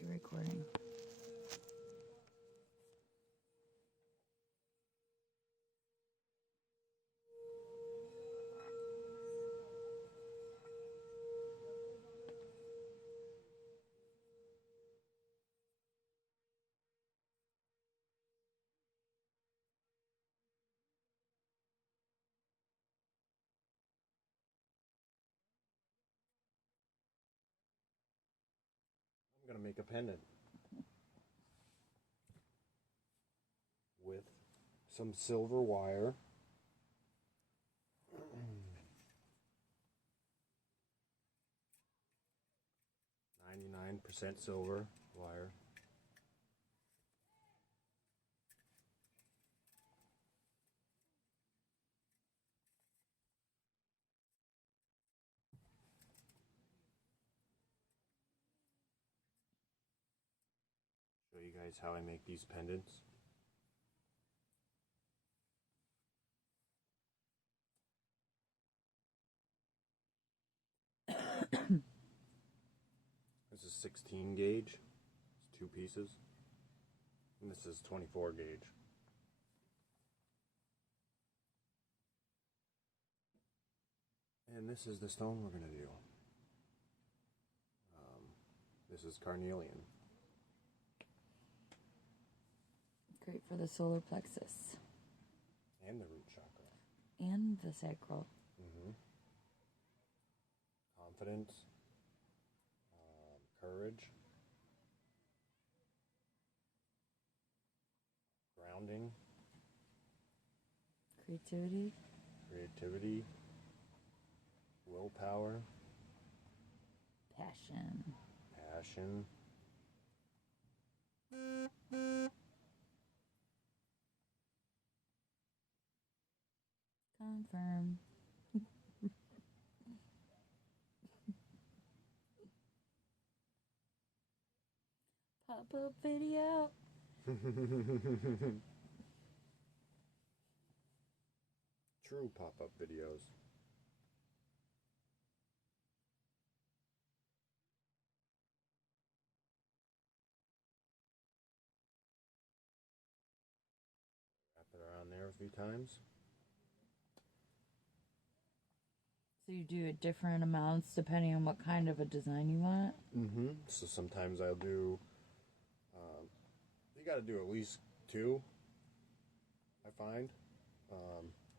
You're recording. I'm going to make a pendant with some silver wire. 99% silver wire. Show you guys how I make these pendants. This is 16 gauge. It's 2 pieces. And this is 24 gauge. And this is the stone we're going to do. This is Carnelian. Great for the solar plexus. And the root chakra. And the sacral. Confidence. Courage. Grounding. Creativity. Creativity. Willpower. Passion. Passion. Confirm. Pop-up video. True pop-up videos. Wrap it around there a few times. So you do it different amounts depending on what kind of a design you want? So sometimes I'll do, you got to do at least 2, I find.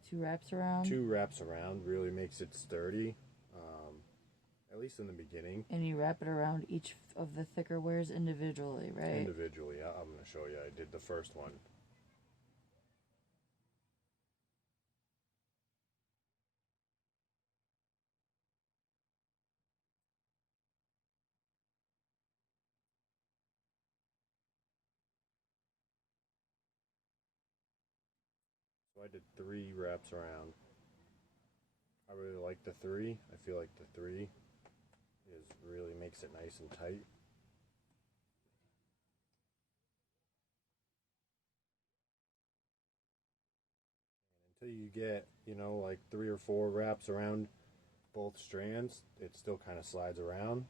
2 wraps around? 2 wraps around really makes it sturdy, at least in the beginning. And you wrap it around each of the thicker wares individually, right? Individually, I'm going to show you. I did the first one. So I did 3 wraps around. I really like the 3. I feel like the 3 really makes it nice and tight. And until you get, like 3 or 4 wraps around both strands, it still kind of slides around.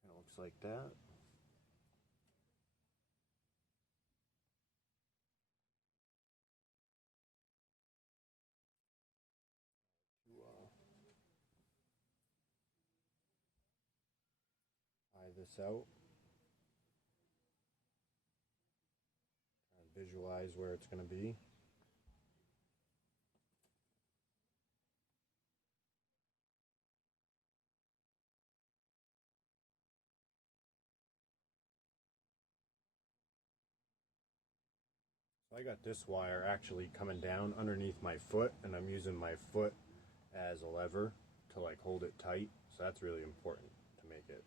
Kind of looks like that. Eye this out. Try and visualize where it's going to be. So I got this wire actually coming down underneath my foot, and I'm using my foot as a lever to like hold it tight. So that's really important to make it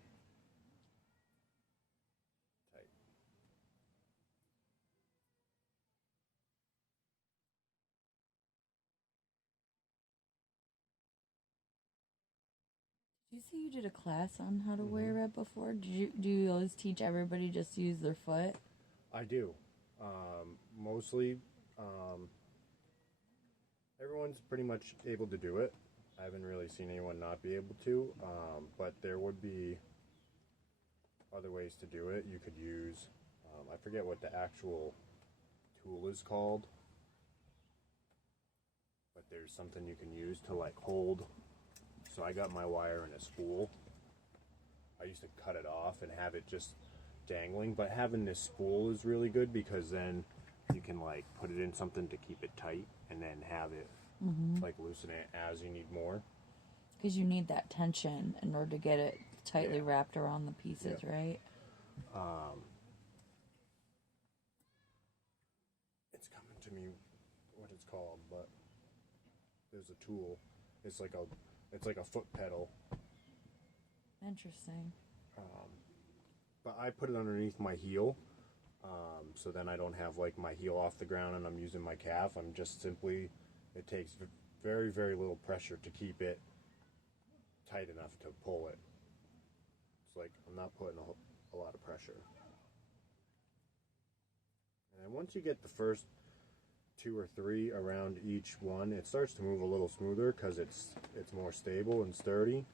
tight. Did you say you did a class on how to wear wrap before? Do you always teach everybody just to use their foot? I do. Mostly, everyone's pretty much able to do it. I haven't really seen anyone not be able to, but there would be other ways to do it. You could use, I forget what the actual tool is called, but there's something you can use to like hold. So I got my wire in a spool. I used to cut it off and have it just dangling, but having this spool is really good because then you can like put it in something to keep it tight and then have it like loosen it as you need more. Because you need that tension in order to get it tightly wrapped around the pieces, right? It's coming to me what it's called, but there's a tool. It's like a foot pedal. Interesting. But I put it underneath my heel, so then I don't have like my heel off the ground and I'm using my calf. I'm just simply, it takes very, very little pressure to keep it tight enough to pull it. It's like I'm not putting a lot of pressure. And then once you get the first 2 or 3 around each one, it starts to move a little smoother because it's more stable and sturdy.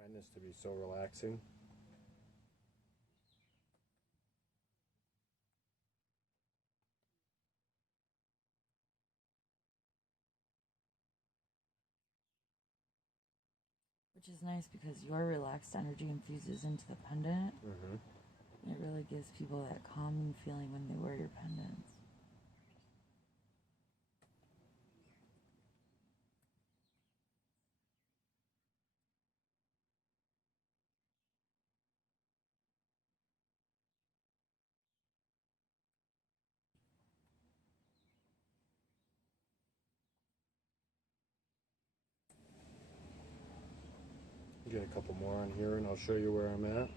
I find this to be so relaxing. Which is nice because your relaxed energy infuses into the pendant. It really gives people that calming feeling when they wear your pendants. Get a couple more on here and I'll show you where I'm at.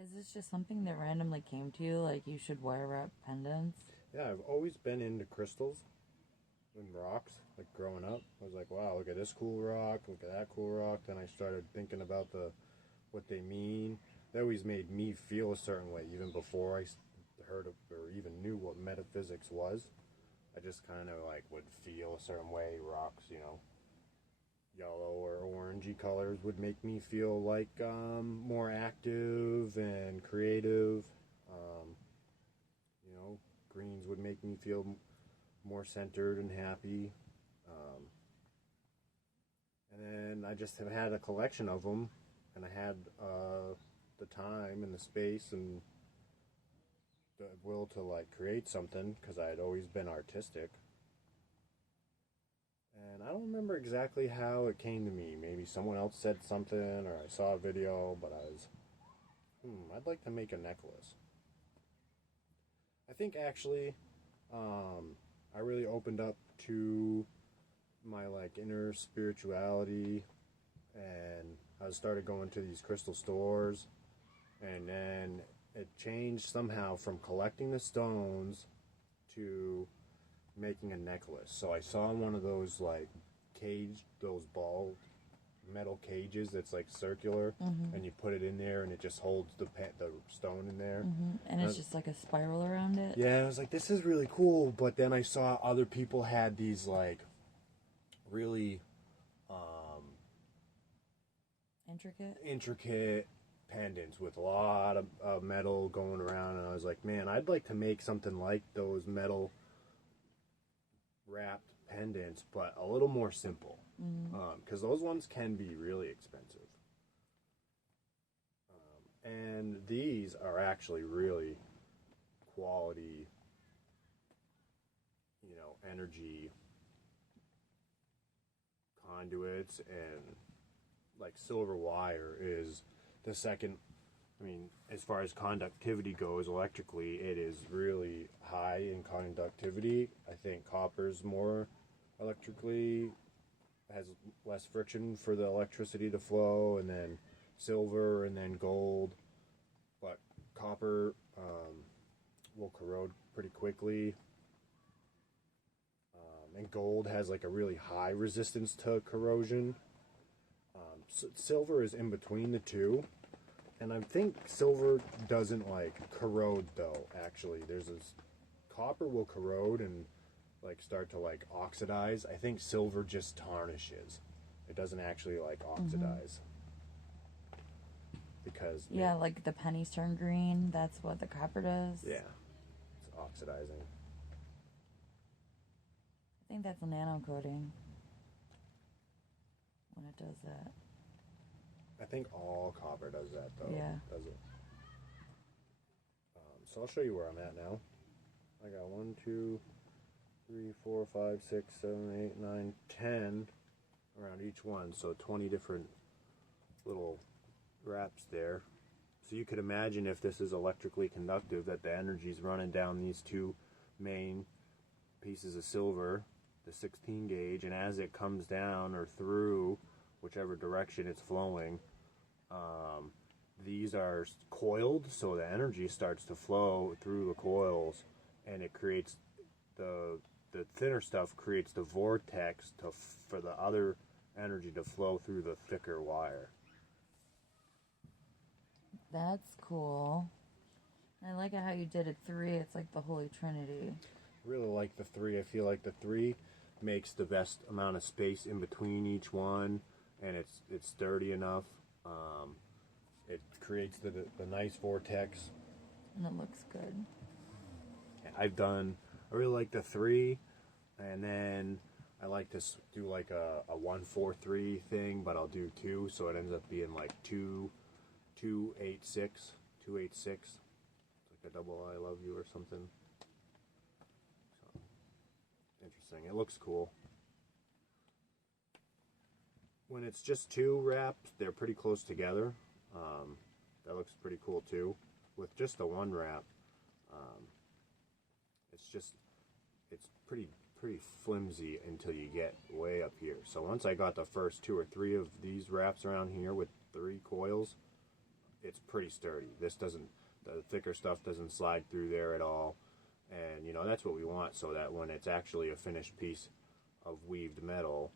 Is this just something that randomly came to you, like you should wire wrap pendants? Yeah, I've always been into crystals and rocks, like growing up. I was like, wow, look at this cool rock, look at that cool rock. Then I started thinking about what they mean. They always made me feel a certain way, even before I heard of or even knew what metaphysics was. I just kind of like would feel a certain way. Rocks, yellow or orangey colors would make me feel like more active and creative. Greens would make me feel more centered and happy. And then I just have had a collection of them, and I had the time and the space and the will to like create something because I had always been artistic. And I don't remember exactly how it came to me. Maybe someone else said something or I saw a video, but I was, I'd like to make a necklace. I think actually I really opened up to my like inner spirituality, and I started going to these crystal stores, and then it changed somehow from collecting the stones to making a necklace. So I saw one of those like those ball metal cages that's like circular, and you put it in there and it just holds the stone in there. And it's just like a spiral around it. Yeah, I was like, this is really cool. But then I saw other people had these like really intricate pendants with a lot of metal going around, and I was like, man, I'd like to make something like those metal wrapped pendants, but a little more simple, because those ones can be really expensive. And these are actually really quality, energy conduits, and like silver wire is the second. I mean, as far as conductivity goes, electrically, it is really high in conductivity. I think copper's more electrically, has less friction for the electricity to flow, and then silver, and then gold. But copper will corrode pretty quickly. And gold has like a really high resistance to corrosion. Silver is in between the two. And I think silver doesn't like corrode though, actually. There's this copper will corrode and like start to like oxidize. I think silver just tarnishes. It doesn't actually like oxidize. Because like the pennies turn green, that's what the copper does. Yeah. It's oxidizing. I think that's a nano coating when it does that. I think all copper does that, though. Yeah. Does it? So I'll show you where I'm at now. I got 1, 2, 3, 4, 5, 6, 7, 8, 9, 10 around each one. So 20 different little wraps there. So you could imagine if this is electrically conductive, that the energy is running down these two main pieces of silver, the 16 gauge, and as it comes down or through whichever direction it's flowing, these are coiled, so the energy starts to flow through the coils, and it creates the thinner stuff creates the vortex for the other energy to flow through the thicker wire. That's cool. I like it how you did it 3. It's like the Holy Trinity. Really like the 3. I feel like the 3 makes the best amount of space in between each one, and it's sturdy enough. It creates the nice vortex. And it looks good. I really like the 3, and then I like to do like a 1-4-3 thing, but I'll do 2, so it ends up being like 2-8-6. It's like a double I love you or something. So, interesting. It looks cool. When it's just 2 wraps, they're pretty close together. That looks pretty cool too. With just the 1 wrap, it's pretty flimsy until you get way up here. So once I got the first 2 or 3 of these wraps around here with 3 coils, it's pretty sturdy. The thicker stuff doesn't slide through there at all, and that's what we want, so that when it's actually a finished piece of weaved metal,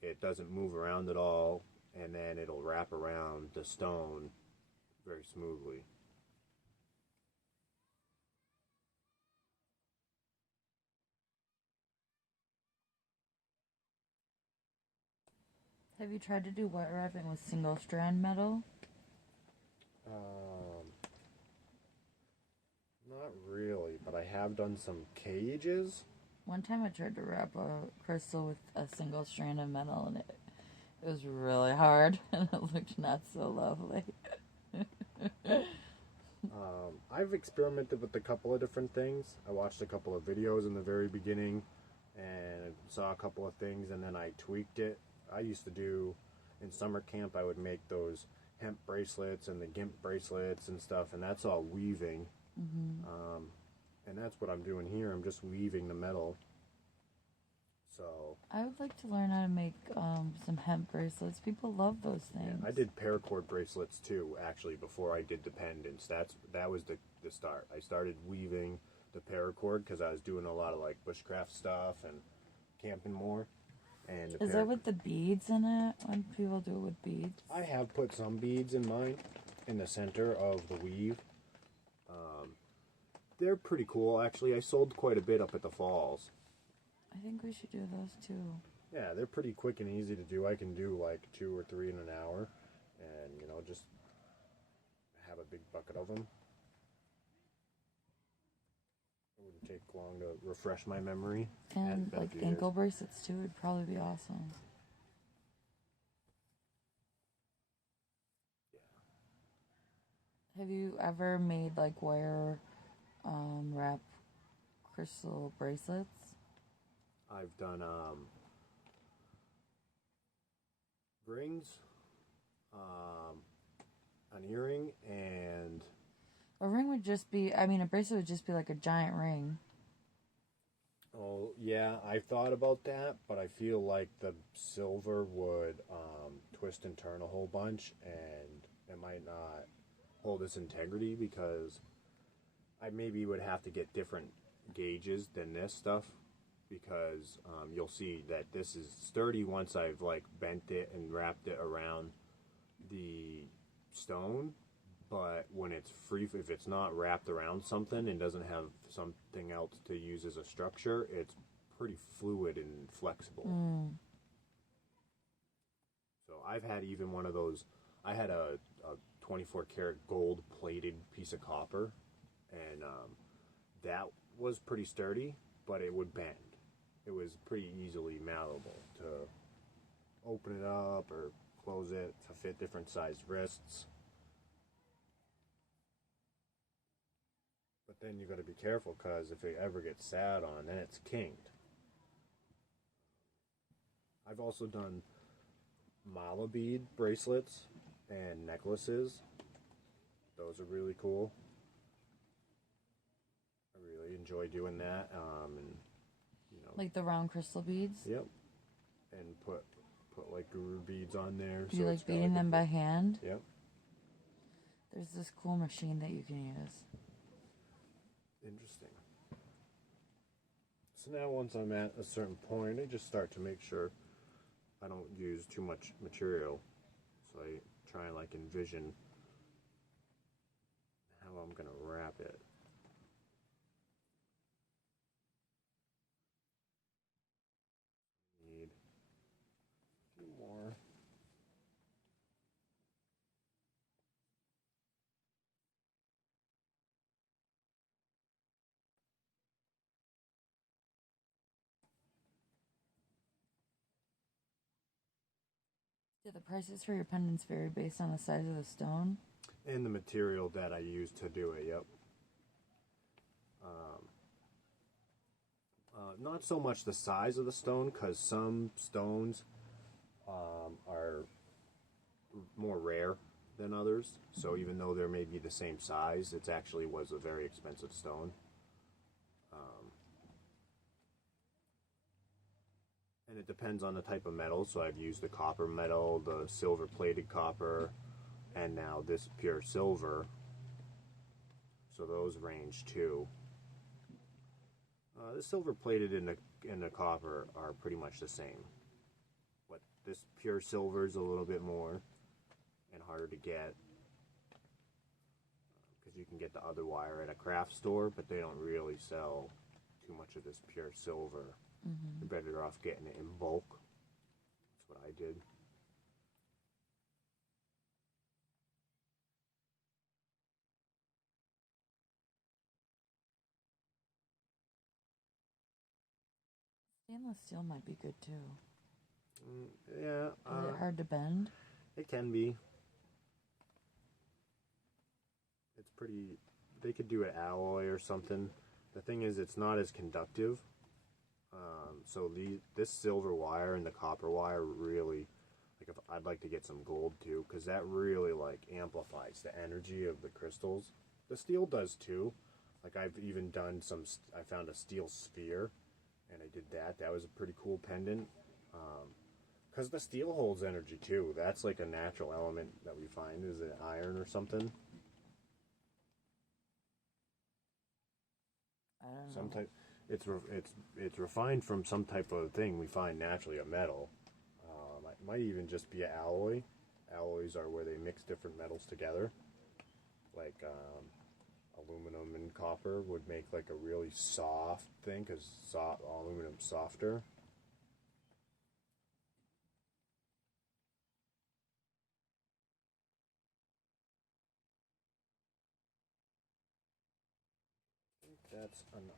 it doesn't move around at all, and then it'll wrap around the stone very smoothly. Have you tried to do wet wrapping with single strand metal? Not really, but I have done some cages. One time I tried to wrap a crystal with a single strand of metal, and it was really hard, and it looked not so lovely. I've experimented with a couple of different things. I watched a couple of videos in the very beginning and saw a couple of things, and then I tweaked it. I used to do, in summer camp, I would make those hemp bracelets and the gimp bracelets and stuff, and that's all weaving. And that's what I'm doing here. I'm just weaving the metal. So I would like to learn how to make some hemp bracelets. People love those things. yeah, I did paracord bracelets too, actually, before I did the pendants. That was the start. I started weaving the paracord because I was doing a lot of like bushcraft stuff and camping more. And is that with the beads in it? When people do it with beads? I have put some beads in mine, in the center of the weave. They're pretty cool, actually. I sold quite a bit up at the falls. I think we should do those too. Yeah, they're pretty quick and easy to do. I can do like 2 or 3 in an hour, and just have a big bucket of them. It wouldn't take long to refresh my memory. And like ankle bracelets too would probably be awesome. Have you ever made like wire wrap crystal bracelets? I've done rings, an earring, and A ring would just be, I mean, a bracelet would just be like a giant ring. oh yeah, I thought about that, but I feel like the silver would twist and turn a whole bunch, and it might not hold its integrity because I maybe would have to get different gauges than this stuff because you'll see that this is sturdy once I've like bent it and wrapped it around the stone, but when it's free, if it's not wrapped around something and doesn't have something else to use as a structure, it's pretty fluid and flexible. So I've had even one of those. I had a 24 karat gold plated piece of copper, and that was pretty sturdy, but it would bend. It was pretty easily malleable to open it up or close it to fit different sized wrists. But then you got to be careful because if it ever gets sat on, then it's kinged. I've also done mala bead bracelets and necklaces. Those are really cool. I really enjoy doing that. And Like the round crystal beads? Yep. And put like guru beads on there. Do you like beating them by hand? Yep. There's this cool machine that you can use. Interesting. So now once I'm at a certain point, I just start to make sure I don't use too much material. So I try and like envision how I'm going to wrap it. Need a few more. Do the prices for your pendants vary based on the size of the stone? And the material that I use to do it, yep. Not so much the size of the stone, because some stones are more rare than others. So even though they may be the same size, it actually was a very expensive stone. And it depends on the type of metal. So I've used the copper metal, the silver plated copper, and now this pure silver. So those range too. The silver plated and the copper are pretty much the same. But this pure silver is a little bit more and harder to get because you can get the other wire at a craft store, but they don't really sell too much of this pure silver. You're better off getting it in bulk. That's what I did. Stainless steel might be good too. Yeah. Is it hard to bend? It can be. It's pretty. They could do an alloy or something. The thing is, it's not as conductive. So this silver wire and the copper wire really, like, if I'd like to get some gold too, because that really like amplifies the energy of the crystals. The steel does too. Like I've even done some. I found a steel sphere, and I did that. That was a pretty cool pendant. Because the steel holds energy too. That's like a natural element that we find. Is it iron or something? I don't know. Some type. It's refined from some type of thing we find naturally, a metal. It might even just be an alloy. Alloys are where they mix different metals together. Like aluminum and copper would make like a really soft thing because aluminum's softer. I think that's enough.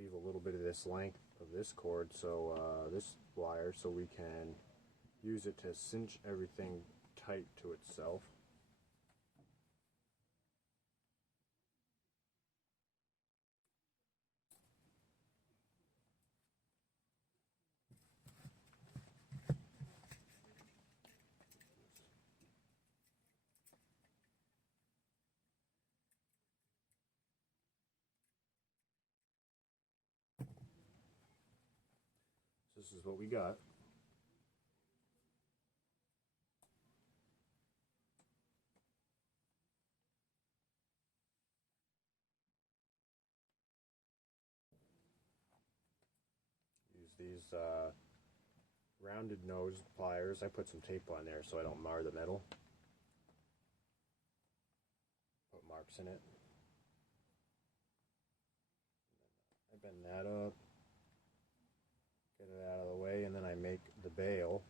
leave a little bit of this length of this cord, so this wire, so we can use it to cinch everything tight to itself. This is what we got. Use these rounded nose pliers. I put some tape on there so I don't mar the metal. Put marks in it. I bend that up. Get it out of the way, and then I make the bail.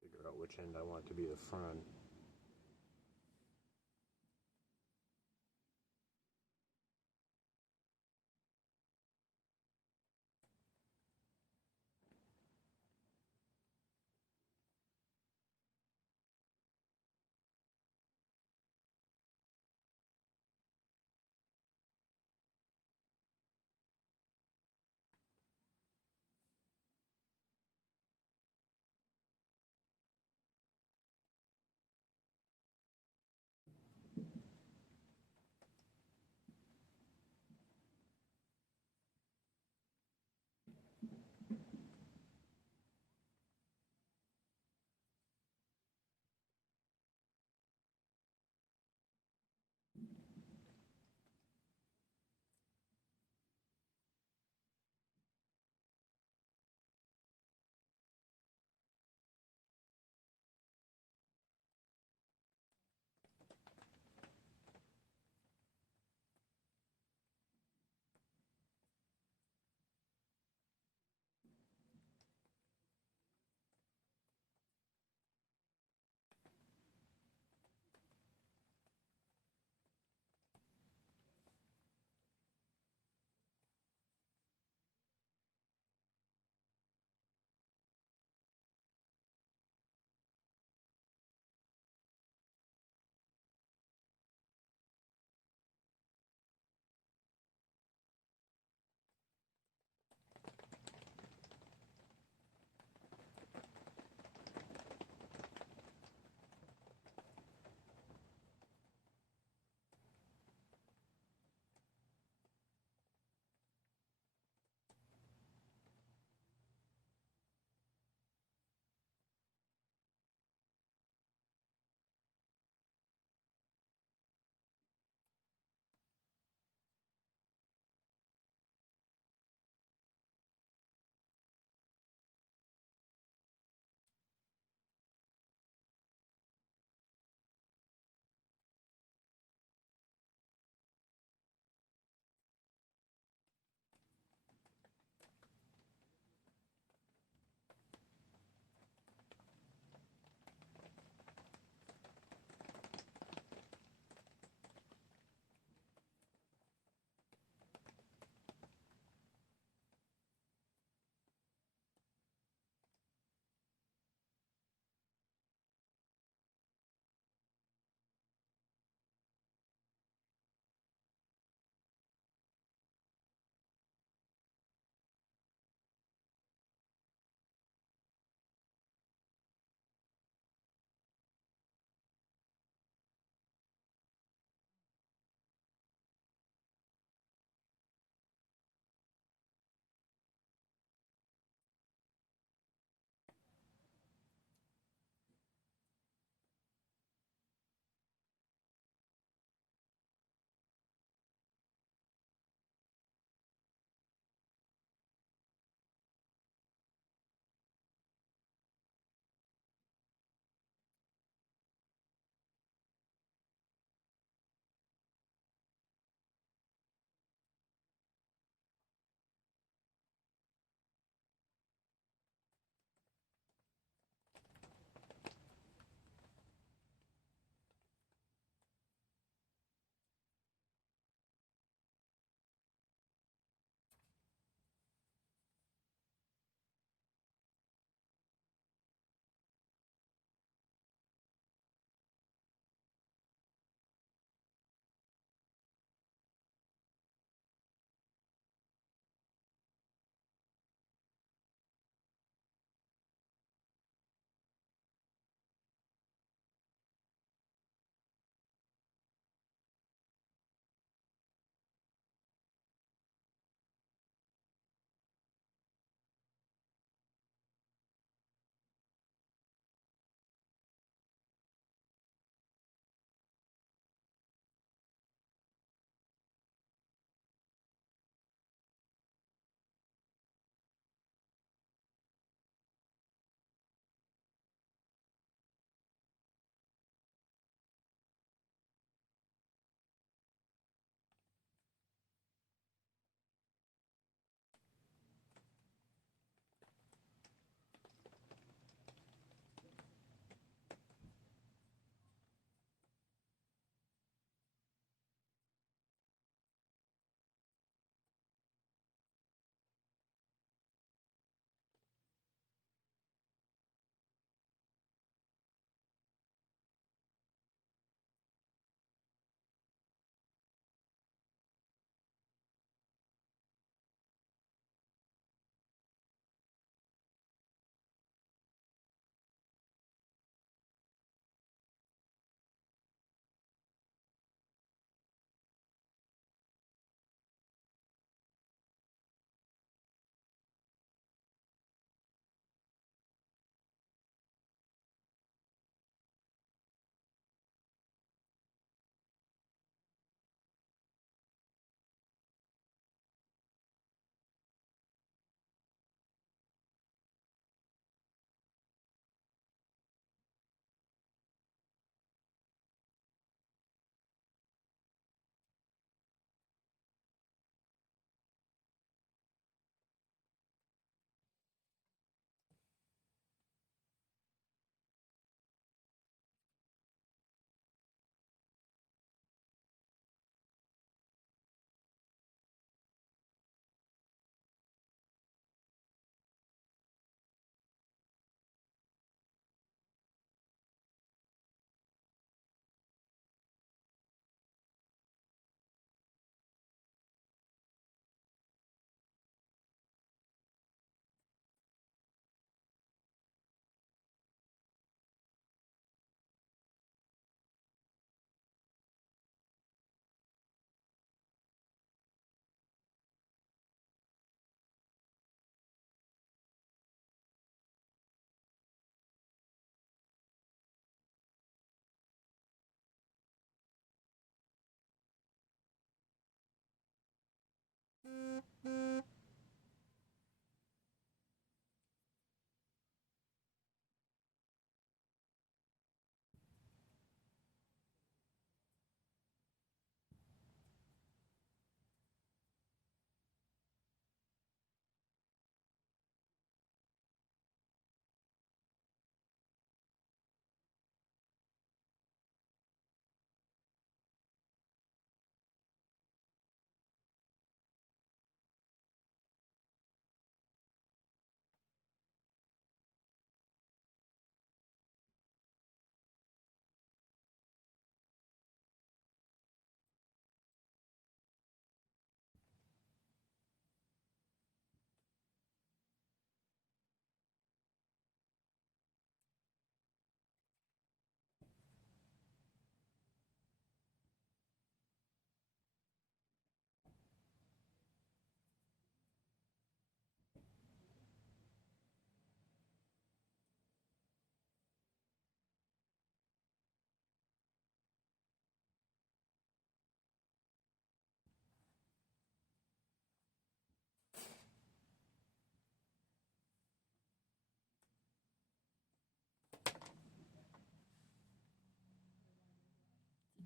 Figure out which end I want to be the front.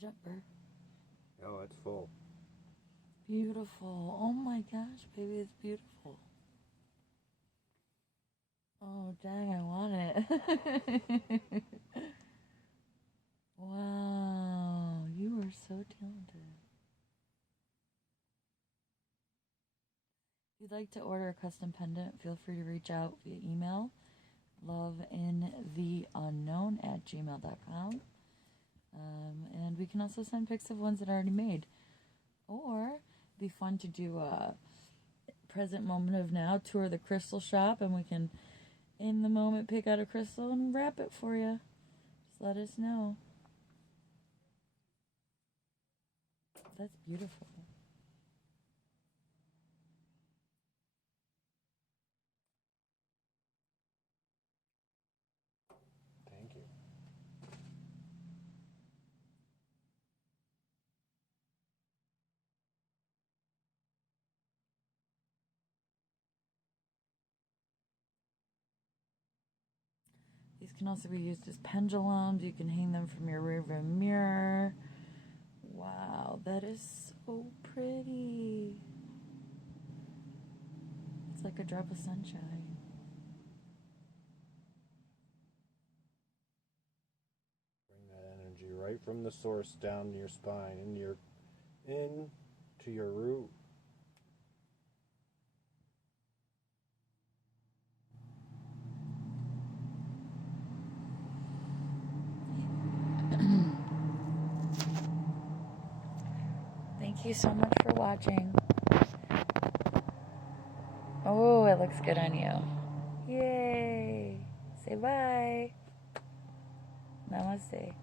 Jumper. Oh, it's full. Beautiful. Oh my gosh, baby, it's beautiful. Oh, dang, I want it. Wow, you are so talented. If you'd like to order a custom pendant, feel free to reach out via email, loveintheunknown@gmail.com. And we can also send pics of ones that are already made. Or it'd be fun to do a present moment of now, tour the crystal shop, and we can, in the moment, pick out a crystal and wrap it for you. Just let us know. That's beautiful. Thank you. These can also be used as pendulums. You can hang them from your rearview mirror. Wow, that is so pretty. It's like a drop of sunshine. Bring that energy right from the source down your spine, into your root. Thank you so much for watching. Oh, it looks good on you. Yay. Say bye. Namaste.